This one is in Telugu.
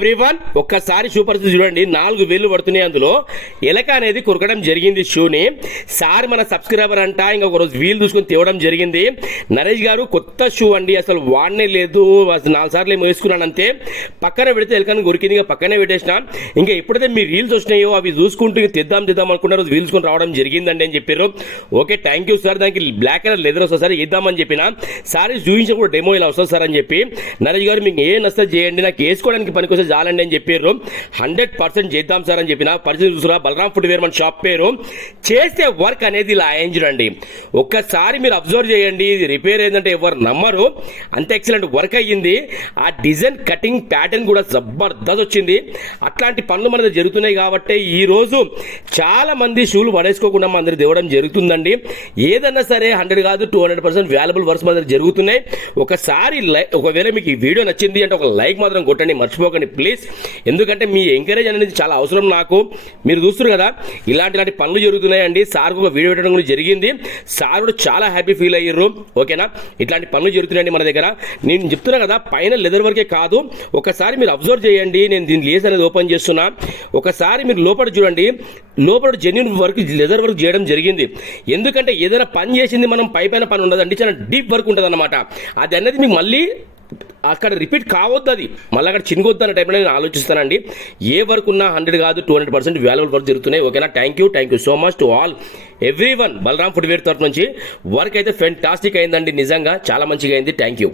ఎవ్రీవన్ ఒక్కసారి షూ పరిస్థితి చూడండి, 4 వేలు పడుతున్నాయి. అందులో ఎలక అనేది కొరకడం జరిగింది షూని. సార్ మన సబ్స్క్రైబర్ అంట, ఇంకొక రోజు వీలు చూసుకొని తేవడం జరిగింది. నరేష్ గారు కొత్త షూ అండి, అసలు వాడనే లేదు, 4 సార్లు ఏమో వేసుకున్నాను అంతే. పక్కన పెడితే ఎలకని కొరికింది, ఇంకా పక్కనే పెట్టేసిన. ఇంకా ఎప్పుడైతే మీ రీల్స్ వచ్చినాయో అవి చూసుకుంటూ తెద్దాం అనుకున్నారు, వీల్స్ కొని రావడం జరిగిందండి అని చెప్పారు. Okay thank you sir. దానికి బ్లాక్ కలర్ లెదర్ వస్తుంది సార్, ఇద్దామని చెప్పిన. సారీ చూపించిన కూడా డెమో ఇలా వస్తుంది సార్ అని చెప్పి, నరేష్ గారు మీకు ఏ నష్టం చేయండి, నాకు వేసుకోవడానికి పనికొస్తే చాలండి అని చెప్పారు. 100% చేద్దాం సార్ అని చెప్పిన. పరిస్థితి చూసుకురా, బలరాం ఫుట్వేర్ మన షాప్ పేరు. చేస్తే వర్క్ అనేది ఇలా అండి. ఒక్కసారి మీరు అబ్జర్వ్ చేయండి, ఇది రిపేర్ అయిందంటే ఎవరు నమ్మరు, అంత ఎక్సలెంట్ వర్క్ అయ్యింది. ఆ డిజైన్ కటింగ్ ప్యాటర్న్ కూడా జబర్దస్త్ వచ్చింది. అట్లాంటి పనులు మన దగ్గర జరుగుతున్నాయి కాబట్టి ఈ రోజు చాలా మంది షూలు పడేసుకోకుండా మన దగ్గర తేవడం జరుగుతుందండి. ఏదన్నా సరే 100 కాదు 200% వాల్యుబుల్ వర్క్స్ మన దగ్గర జరుగుతున్నాయి. ఒకసారి ఒకవేళ మీకు ఈ వీడియో నచ్చింది అంటే ఒక లైక్ మాత్రం కొట్టండి, మర్చిపోకండి ప్లీజ్. ఎందుకంటే మీ ఎంకరేజ్ అనేది చాలా అవసరం నాకు. మీరు చూస్తున్నారు కదా ఇలాంటి పనులు జరుగుతున్నాయండి. సార్ ఒక వీడియో పెట్టడం కూడా జరిగింది, సార్ కూడా చాలా హ్యాపీ ఫీల్ అయ్యారు. ఓకేనా, ఇట్లాంటి పనులు జరుగుతున్నాయండి మన దగ్గర. నేను చెప్తున్నా కదా పైన లెదర్ వర్కే కాదు, ఒకసారి మీరు అబ్జర్వ్ చేయండి. నేను దీని లేస్ అనేది ఓపెన్ చేస్తున్నా, ఒకసారి మీరు లోపల చూడండి. లోపల జెన్యున్ వర్క్ లెదర్ వర్క్ చేయడం జరిగింది. ఎందుకంటే ఏదైనా పని చేసింది మనం పైన పని ఉండదండి, చాలా డీప్ వర్క్ ఉంటుంది అనమాట. అది అనేది మీకు మళ్ళీ అక్కడ రిపీట్ కావద్దు, అది మళ్ళీ అక్కడ చినుగొద్దు అన్న టైంలో నేను ఆలోచిస్తానండి. ఏ వర్క్ ఉన్నా 100 కాదు 200% వాల్యుబుల్ వర్క్ జరుగుతున్నాయి. ఓకేనా, thank you so much to all everyone. Balaram footwear తరఫు నుంచి వర్క్ అయితే ఫెంటాస్టిక్ అయిందండి, నిజంగా చాలా మంచిగా అయింది. Thank you.